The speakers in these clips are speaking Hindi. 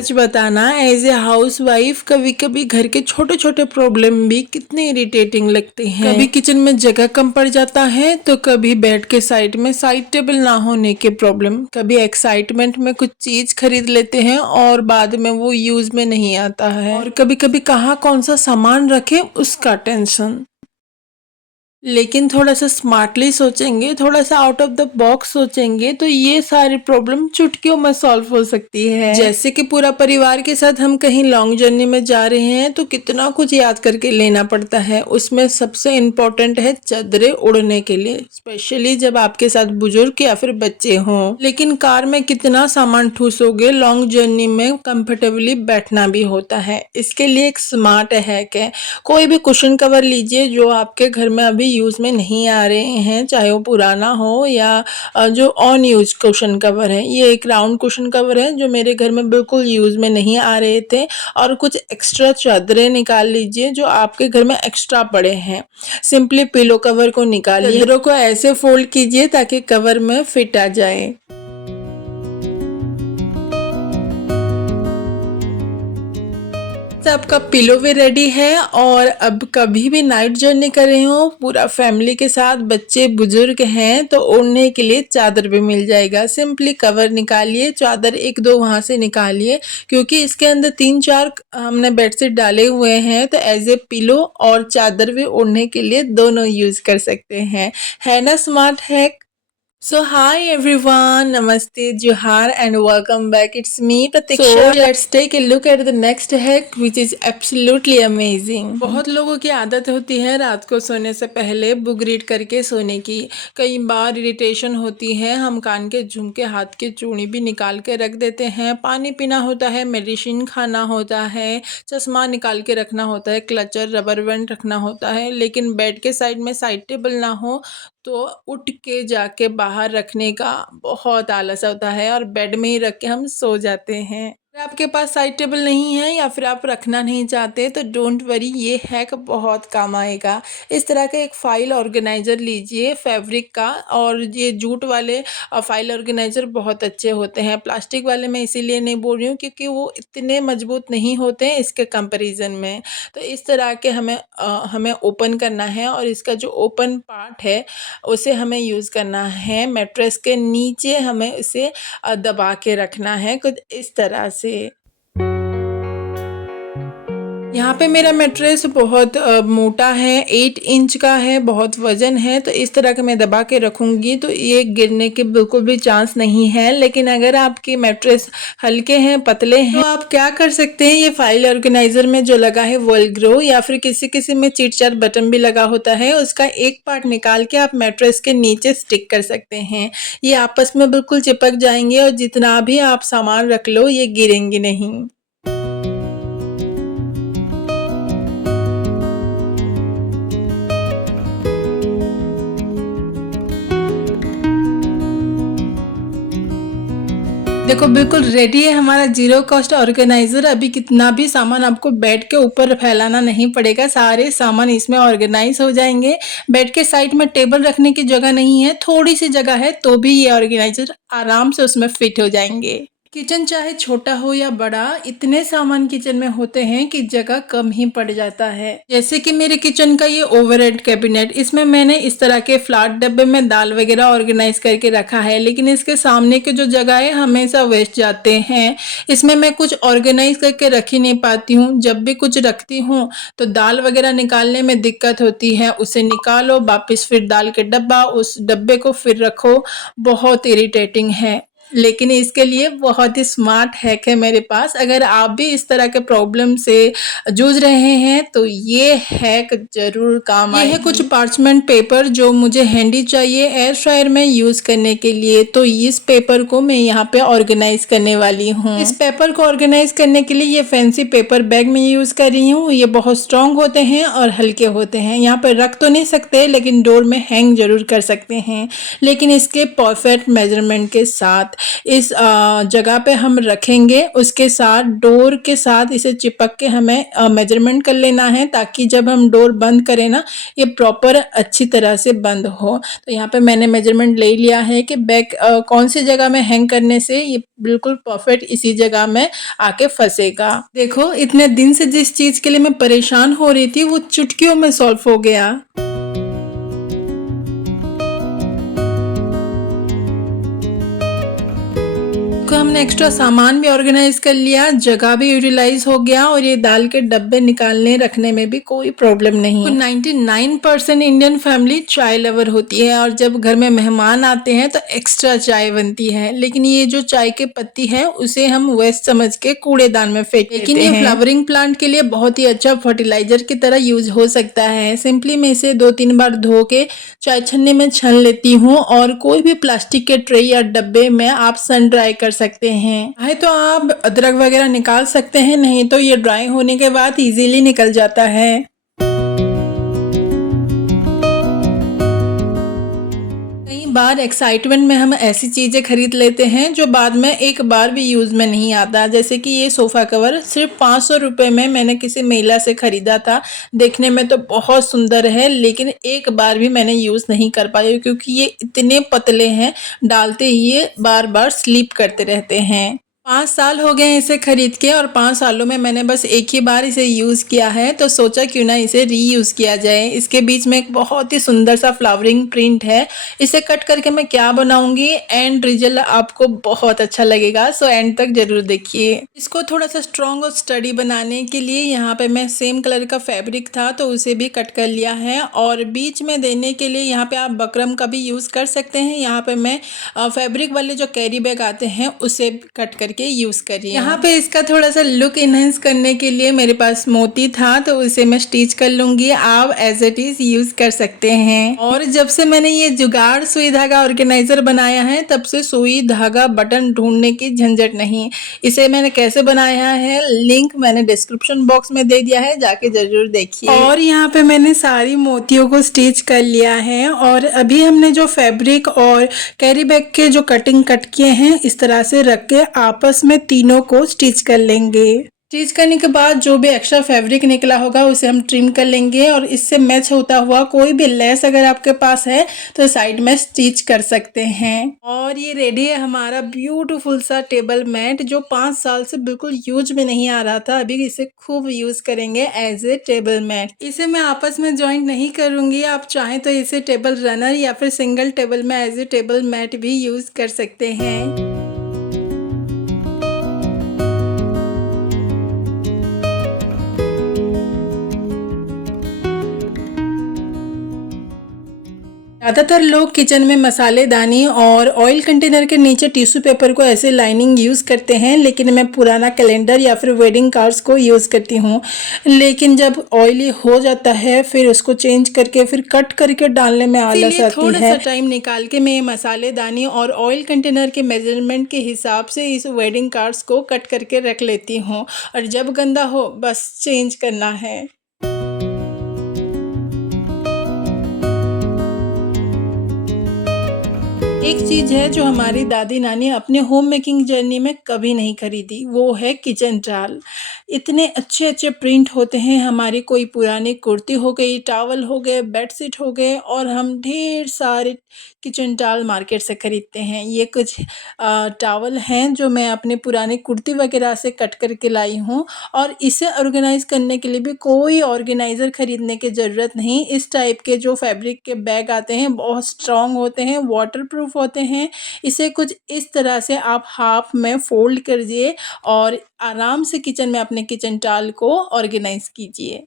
सच बताना, एज ए हाउस वाइफ कभी कभी घर के छोटे छोटे प्रॉब्लम भी कितने इरिटेटिंग लगते हैं। कभी किचन में जगह कम पड़ जाता है, तो कभी बेड के साइड में साइड टेबल ना होने के प्रॉब्लम, कभी एक्साइटमेंट में कुछ चीज खरीद लेते हैं और बाद में वो यूज में नहीं आता है, और कभी कभी कहाँ कौन सा सामान रखे उसका टेंशन। लेकिन थोड़ा सा स्मार्टली सोचेंगे, थोड़ा सा आउट ऑफ द बॉक्स सोचेंगे, तो ये सारी प्रॉब्लम चुटकियों में सॉल्व हो सकती है। जैसे कि पूरा परिवार के साथ हम कहीं लॉन्ग जर्नी में जा रहे हैं तो कितना कुछ याद करके लेना पड़ता है। उसमें सबसे इम्पोर्टेंट है चादरें उड़ने के लिए, स्पेशली जब आपके साथ बुजुर्ग या फिर बच्चे हों। लेकिन कार में कितना सामान ठूसोगे, लॉन्ग जर्नी में कंफर्टेबली बैठना भी होता है। इसके लिए एक स्मार्ट हैक है, कोई भी कुशन कवर लीजिए जो आपके घर में अभी यूज में नहीं आ रहे हैं, चाहे वो पुराना हो या जो ऑन यूज कुशन कवर है। ये एक राउंड कुशन कवर है जो मेरे घर में बिल्कुल यूज में नहीं आ रहे थे, और कुछ एक्स्ट्रा चादरें निकाल लीजिए जो आपके घर में एक्स्ट्रा पड़े हैं। सिंपली पिलो कवर को निकालिए, चादरों को ऐसे फोल्ड कीजिए ताकि कवर में फिट आ जाए। आपका पिलो भी रेडी है, और अब कभी भी नाइट जर्नी कर रहे हो पूरा फैमिली के साथ, बच्चे बुजुर्ग हैं, तो ओढ़ने के लिए चादर भी मिल जाएगा। सिंपली कवर निकालिए, चादर एक दो वहां से निकालिए, क्योंकि इसके अंदर 3-4 हमने बेडशीट डाले हुए हैं, तो एज ए पिलो और चादर भी ओढ़ने के लिए दोनों यूज कर सकते हैं। है ना smart hack? So hi everyone, Namaste, Johar and welcome back. It's me Pratiksha. So let's take a look at the next hack which is absolutely amazing. बहुत लोगों की आदत होती है रात को सोने से पहले बुक रीड करके सोने की। कई बार इरिटेशन होती है, हम कान के झुमके, हाथ के चूड़ी भी निकाल के रख देते हैं, पानी पीना होता है, मेडिसिन खाना होता है, चश्मा निकाल के रखना होता है, क्लचर, रबर बैंड रखना होता है, लेकिन बेड के साइड में साइड टेबल ना हो तो उठ के जाके बाहर रखने का बहुत आलस होता है, और बेड में ही रख के हम सो जाते हैं। अगर आपके पास साइड टेबल नहीं है या फिर आप रखना नहीं चाहते तो डोंट वरी, ये हैक बहुत काम आएगा। इस तरह का एक फाइल ऑर्गेनाइजर लीजिए फैब्रिक का, और ये जूट वाले फाइल ऑर्गेनाइजर बहुत अच्छे होते हैं। प्लास्टिक वाले मैं इसीलिए नहीं बोल रही हूँ क्योंकि वो इतने मजबूत नहीं होते हैं इसके कंपैरिजन में। तो इस तरह के हमें ओपन करना है, और इसका जो ओपन पार्ट है उसे हमें यूज़ करना है। मैट्रेस के नीचे हमें उसे दबा के रखना है कुछ इस तरह से। यहाँ पे मेरा मैट्रेस बहुत मोटा है, 8 इंच का है, बहुत वजन है, तो इस तरह के मैं दबा के रखूँगी तो ये गिरने के बिल्कुल भी चांस नहीं है। लेकिन अगर आपके मैट्रेस हल्के हैं, पतले हैं, तो आप क्या कर सकते हैं, ये फाइल ऑर्गेनाइजर में जो लगा है वेलक्रो, या फिर किसी किसी में चिट-चाट बटन भी लगा होता है, उसका एक पार्ट निकाल के आप मैट्रेस के नीचे स्टिक कर सकते हैं। ये आपस में बिल्कुल चिपक जाएंगे, और जितना भी आप सामान रख लो ये गिरेंगे नहीं। देखो बिल्कुल रेडी है हमारा जीरो कॉस्ट ऑर्गेनाइजर। अभी कितना भी सामान आपको बेड के ऊपर फैलाना नहीं पड़ेगा, सारे सामान इसमें ऑर्गेनाइज हो जाएंगे। बेड के साइड में टेबल रखने की जगह नहीं है, थोड़ी सी जगह है, तो भी ये ऑर्गेनाइजर आराम से उसमें फिट हो जाएंगे। किचन चाहे छोटा हो या बड़ा, इतने सामान किचन में होते हैं कि जगह कम ही पड़ जाता है। जैसे कि मेरे किचन का ये ओवरहेड कैबिनेट, इसमें मैंने इस तरह के फ्लैट डब्बे में दाल वगैरह ऑर्गेनाइज करके रखा है, लेकिन इसके सामने के जो जगह है हमेशा वेस्ट जाते हैं। इसमें मैं कुछ ऑर्गेनाइज करके रख ही नहीं पाती हूँ। जब भी कुछ रखती हूँ तो दाल वगैरह निकालने में दिक्कत होती है, उसे निकालो वापिस, फिर दाल के डब्बा, उस डब्बे को फिर रखो, बहुत इरिटेटिंग है। लेकिन इसके लिए बहुत ही स्मार्ट हैक है मेरे पास। अगर आप भी इस तरह के प्रॉब्लम से जूझ रहे हैं तो ये हैक जरूर काम आएगी। ये है कुछ पार्चमेंट पेपर जो मुझे हैंडी चाहिए एयर फ्रायर में यूज करने के लिए, तो इस पेपर को मैं यहाँ पे ऑर्गेनाइज करने वाली हूँ। इस पेपर को ऑर्गेनाइज करने के लिए ये फैंसी पेपर बैग में यूज कर रही हूँ। ये बहुत स्ट्रांग होते हैं और हल्के होते हैं। यहाँ पर रख तो नहीं सकते, लेकिन डोर में हैंग जरूर कर सकते हैं, लेकिन इसके परफेक्ट मेजरमेंट के साथ। इस जगह पे हम रखेंगे, उसके साथ डोर के साथ इसे चिपक के हमें मेजरमेंट कर लेना है, ताकि जब हम डोर बंद करें ना, ये प्रॉपर अच्छी तरह से बंद हो। तो यहाँ पे मैंने मेजरमेंट ले लिया है कि बैग कौन सी जगह में हैंग करने से ये बिल्कुल परफेक्ट इसी जगह में आके फंसेगा। देखो, इतने दिन से जिस चीज के लिए मैं परेशान हो रही थी वो चुटकियों में सॉल्व हो गया। को हमने एक्स्ट्रा सामान भी ऑर्गेनाइज कर लिया, जगह भी यूटिलाइज हो गया और ये दाल के डब्बे निकालने रखने में भी कोई प्रॉब्लम नहीं है। 99% इंडियन फैमिली चाय लवर होती है और जब घर में मेहमान आते हैं तो एक्स्ट्रा चाय बनती है, लेकिन ये जो चाय के पत्ती है उसे हम वेस्ट समझ के कूड़ेदान में फेंक देते हैं। लेकिन ये फ्लावरिंग प्लांट के लिए बहुत ही अच्छा फर्टिलाइजर की तरह यूज हो सकता है। सिंपली मैं इसे 2-3 बार धो के चाय छन्नी में छन लेती हूँ और कोई भी प्लास्टिक के ट्रे या डब्बे में आप सन ड्राई कर सकते हैं। चाहे तो आप अदरक वगैरह निकाल सकते हैं, नहीं तो ये ड्राई होने के बाद इजीली निकल जाता है। कई बार एक्साइटमेंट में हम ऐसी चीजें खरीद लेते हैं जो बाद में एक बार भी यूज में नहीं आता, जैसे कि ये सोफा कवर सिर्फ 500 रुपए में मैंने किसी महिला से खरीदा था। देखने में तो बहुत सुंदर है, लेकिन एक बार भी मैंने यूज नहीं कर पाई क्योंकि ये इतने पतले हैं, डालते ही ये बार बार स्लिप करते रहते हैं। 5 साल हो गए हैं इसे खरीद के और 5 सालों में मैंने बस एक ही बार इसे यूज़ किया है, तो सोचा क्यों ना इसे रीयूज़ किया जाए। इसके बीच में एक बहुत ही सुंदर सा फ्लावरिंग प्रिंट है, इसे कट करके मैं क्या बनाऊंगी एंड रिजल्ट आपको बहुत अच्छा लगेगा, सो एंड तक जरूर देखिए। इसको थोड़ा सा स्ट्रॉन्ग और स्टडी बनाने के लिए यहाँ पे मैं सेम कलर का फैब्रिक था तो उसे भी कट कर लिया है और बीच में देने के लिए यहाँ पे आप बकरम का भी यूज़ कर सकते हैं। यहाँ पे मैं फैब्रिक वाले जो कैरी बैग आते हैं उसे कट करके यूज करिए। यहाँ पे इसका थोड़ा सा लुक इनहेंस करने के लिए मेरे पास मोती था तो उसे मैं स्टिच कर लूंगी, आप एज इट इज यूज कर सकते हैं। और जब से मैंने ये जुगाड़ सुई धागा ऑर्गेनाइजर बनाया है तब से सुई धागा बटन ढूंढने की झंझट नहीं। इसे मैंने कैसे बनाया है लिंक मैंने डिस्क्रिप्शन बॉक्स में दे दिया है, जाके जरूर देखिए। और यहाँ पे मैंने सारी मोतियों को स्टिच कर लिया है और अभी हमने जो फैब्रिक और कैरी बैग के जो कटिंग कट किए हैं इस तरह से रख के आपस में तीनों को स्टिच कर लेंगे। स्टिच करने के बाद जो भी एक्स्ट्रा फैब्रिक निकला होगा उसे हम ट्रिम कर लेंगे और इससे मैच होता हुआ कोई भी लेस अगर आपके पास है तो साइड में स्टिच कर सकते हैं। और ये रेडी है हमारा ब्यूटीफुल सा टेबल मैट जो 5 साल से बिल्कुल यूज में नहीं आ रहा था, अभी इसे खूब यूज करेंगे एज ए टेबल मैट। इसे मैं आपस में ज्वाइंट नहीं करूंगी, आप चाहें तो इसे टेबल रनर या फिर सिंगल टेबल में एज ए टेबल मैट भी यूज कर सकते हैं। ज़्यादातर लोग किचन में मसालेदानी और ऑयल कंटेनर के नीचे टिश्यू पेपर को ऐसे लाइनिंग यूज़ करते हैं, लेकिन मैं पुराना कैलेंडर या फिर वेडिंग कार्ड्स को यूज़ करती हूँ। लेकिन जब ऑयली हो जाता है फिर उसको चेंज करके फिर कट करके डालने में आलस आती है। थोड़ा सा टाइम निकाल के मैं मसालेदानी और ऑयल कंटेनर के मेजरमेंट के हिसाब से इस वेडिंग कार्ड्स को कट करके रख लेती हूँ और जब गंदा हो बस चेंज करना है। एक चीज़ है जो हमारी दादी नानी अपने होम मेकिंग जर्नी में कभी नहीं खरीदी, वो है किचन ट्रॉल। इतने अच्छे अच्छे प्रिंट होते हैं, हमारी कोई पुरानी कुर्ती हो गई, टॉवल हो गए, बेडशीट हो गए और हम ढेर सारे किचन टॉवल मार्केट से खरीदते हैं। ये कुछ टॉवल हैं जो मैं अपने पुरानी कुर्ती वगैरह से कट करके लाई हूँ और इसे ऑर्गेनाइज करने के लिए भी कोई ऑर्गेनाइज़र खरीदने की ज़रूरत नहीं। इस टाइप के जो फैब्रिक के बैग आते हैं बहुत स्ट्रॉन्ग होते हैं, वाटरप्रूफ होते हैं। इसे कुछ इस तरह से आप हाफ में फोल्ड करिए और आराम से किचन में अपने किचन टॉवल को ऑर्गेनाइज कीजिए।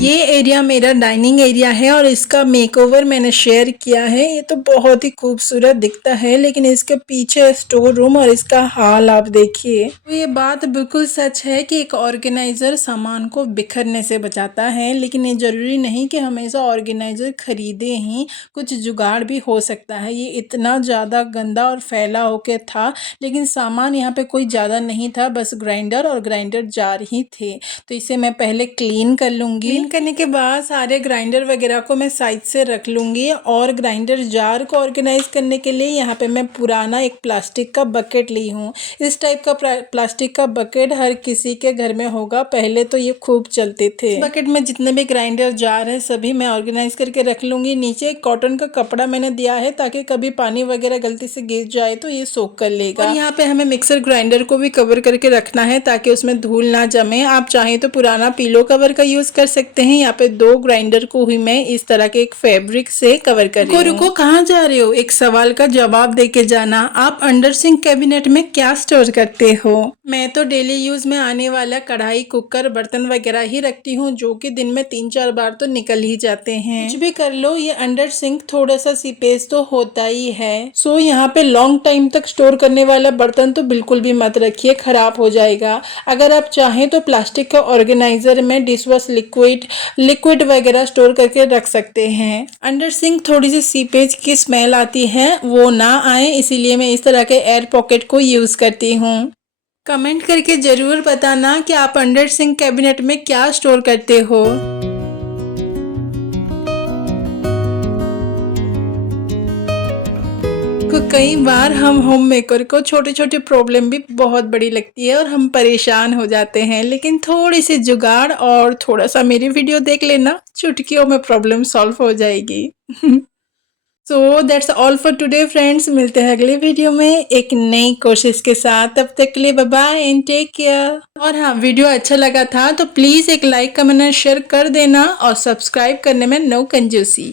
ये एरिया मेरा डाइनिंग एरिया है और इसका मेकओवर मैंने शेयर किया है। ये तो बहुत ही खूबसूरत दिखता है, लेकिन इसके पीछे स्टोर रूम और इसका हाल आप देखिए। तो ये बात बिल्कुल सच है कि एक ऑर्गेनाइजर सामान को बिखरने से बचाता है, लेकिन ये जरूरी नहीं कि हमेशा ऑर्गेनाइजर खरीदे ही, कुछ जुगाड़ भी हो सकता है। ये इतना ज़्यादा गंदा और फैला होके था, लेकिन सामान यहाँ पे कोई ज़्यादा नहीं था, बस ग्राइंडर और ग्राइंडर जार ही थे। तो इसे मैं पहले क्लीन कर लूँगी। क्लीन करने के बाद सारे ग्राइंडर वगैरह को मैं साइड से रख लूँगी और ग्राइंडर जार को ऑर्गेनाइज करने के लिए यहाँ पे मैं पुराना एक प्लास्टिक का बकेट ली हूँ। इस टाइप का प्लास्टिक का बकेट हर किसी के घर में होगा, पहले तो ये खूब चलते थे। इस बकेट में जितने भी ग्राइंडर जार है सभी मैं ऑर्गेनाइज करके रख लूँगी। नीचे एक कॉटन का कपड़ा मैंने दिया है ताकि कभी पानी वगैरह गलती से गिर जाए तो ये सोख कर लेगा। और यहाँ पे हमें मिक्सर ग्राइंडर को भी कवर करके रखना है ताकि उसमें धूल ना जमे। आप चाहें तो पुराना पिलो कवर का यूज कर सकते हैं। यहाँ पे 2 ग्राइंडर को ही मैं इस तरह के एक फैब्रिक से कवर कर रही हूँ। रुको, कहाँ जा रहे हो? एक सवाल का जवाब दे के जाना। आप अंडर सिंक कैबिनेट में क्या स्टोर करते हो? मैं तो डेली यूज में आने वाला कढ़ाई, कुकर, बर्तन वगैरह ही रखती हूँ, जो कि दिन में 3-4 बार तो निकल ही जाते हैं। कुछ भी कर लो, ये अंडर सिंक थोड़ा सा सीपेज तो होता ही है। सो यहाँ पे लॉन्ग टाइम तक स्टोर करने वाला बर्तन तो बिल्कुल भी मत रखिए, खराब हो जाएगा। अगर आप चाहें तो प्लास्टिक का ऑर्गेनाइजर में डिशवॉश लिक्विड वगैरह स्टोर करके रख सकते हैं। अंडर सिंक थोड़ी सी सीपेज की स्मेल आती है, वो ना आए इसीलिए मैं इस तरह के एयर पॉकेट को यूज करती हूँ। कमेंट करके जरूर बताना कि आप अंडर सिंक कैबिनेट में क्या स्टोर करते हो। कई बार हम होम मेकर को छोटे छोटे प्रॉब्लम भी बहुत बड़ी लगती है और हम परेशान हो जाते हैं, लेकिन थोड़ी सी जुगाड़ और थोड़ा सा मेरी वीडियो देख लेना, चुटकियों में प्रॉब्लम सॉल्व हो जाएगी। So that's all for today friends. मिलते हैं अगले वीडियो में एक नई कोशिश के साथ। तब तक के लिए bye bye and take care. और हाँ, वीडियो अच्छा लगा था तो प्लीज़ एक लाइक, कमेंट और शेयर कर देना और सब्सक्राइब करने में नो कंजूसी।